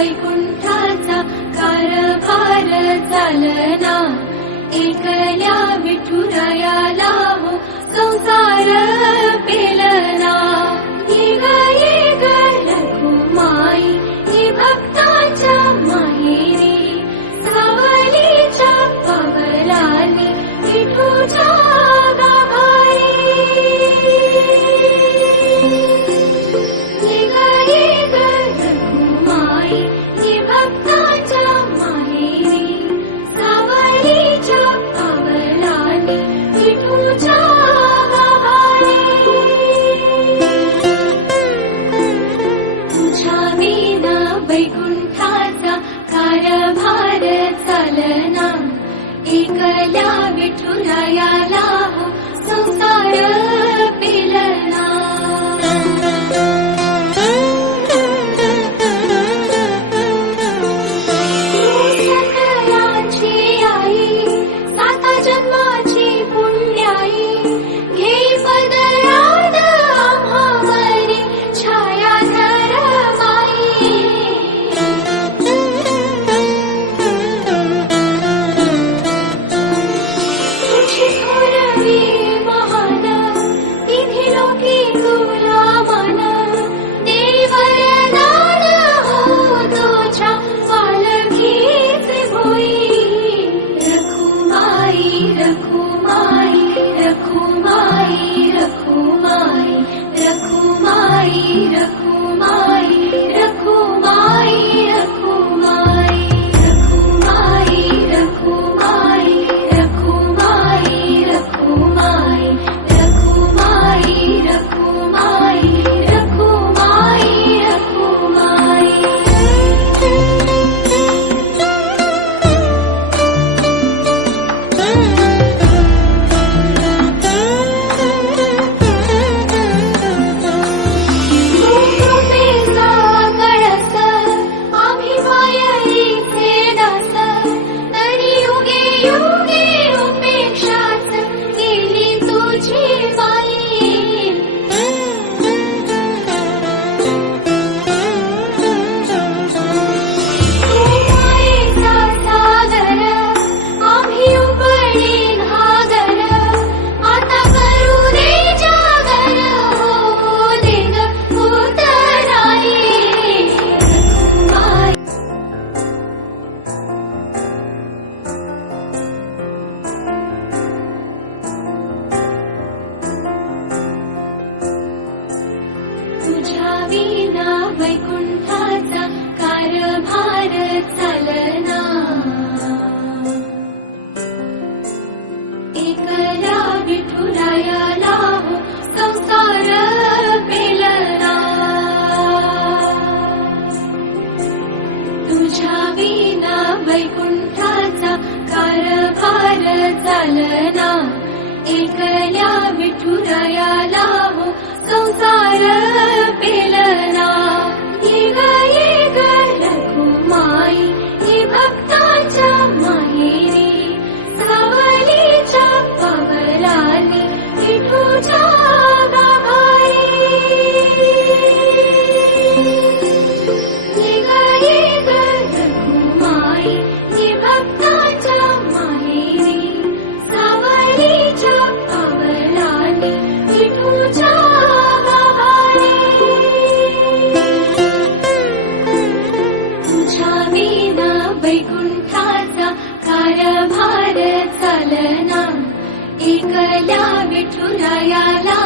वैकुंठाचा कारभार चालना, एकल्या विठुरायाला हो संसार पेलना। येग येग रखुमाई ही भक्ताच्या माहेरी, सावलीच्या पावलांनी विठूच्या गाभारी। येग येग रखुमाई ही भक्ताच्या माहेरी, सावलीच्या पावलांनी विठूच्या गाभारी। तुझ्या विना वैकुंठाचा कारभार चालना, एकल्या विठुरायाला हो संसार पेलना। सकलांची आई, साता जन्माची पुण्याई, घेई पदरात आम्हावरी छाया धर माई। तुझी थोरवी महान, तिन्ही लोकी तुला मान, देई वरदान हो तुझ्या पालखीचे भोई। रखुमाई रखुमाई रखुमाई रखुमाई रखुमाई रखुमाई रखुमाई रखुमाई रखुमाई रखुमाई रखुमाई रखुमाई रखुमाई रखुमाई रखुमाई रखुमाई। कृपेचा कळस आम्ही मायेचे दास, तरी युगे युगे उपेक्षाच केली तुझी बाई। तू मायेचा सागर, आम्ही उपडी घागर, आता करू दे जागर हो दे ग उतराई। रखुमाई तुझ्या विना वैकुंठाचा कारभार चालना, एकल्या विठुरायाला हो संसार पेलना। तुझ्या विना वैकुंठाचा कारभार चालना, एकल्या विठुरायाला हो संसार पेलना। येग येग रखुमाई ही भक्ताच्या माहेरी, सावलीच्या पावलांनी विठूच्या गाभारी। येग येग रखुमाई ही भक्ताच्या माहेरी, सावलीच्या पावलांनी विठूच्या गाभारी। तुझ्या विना वैकुंठाचा कारभार चालना, एकल्या विठुरायाला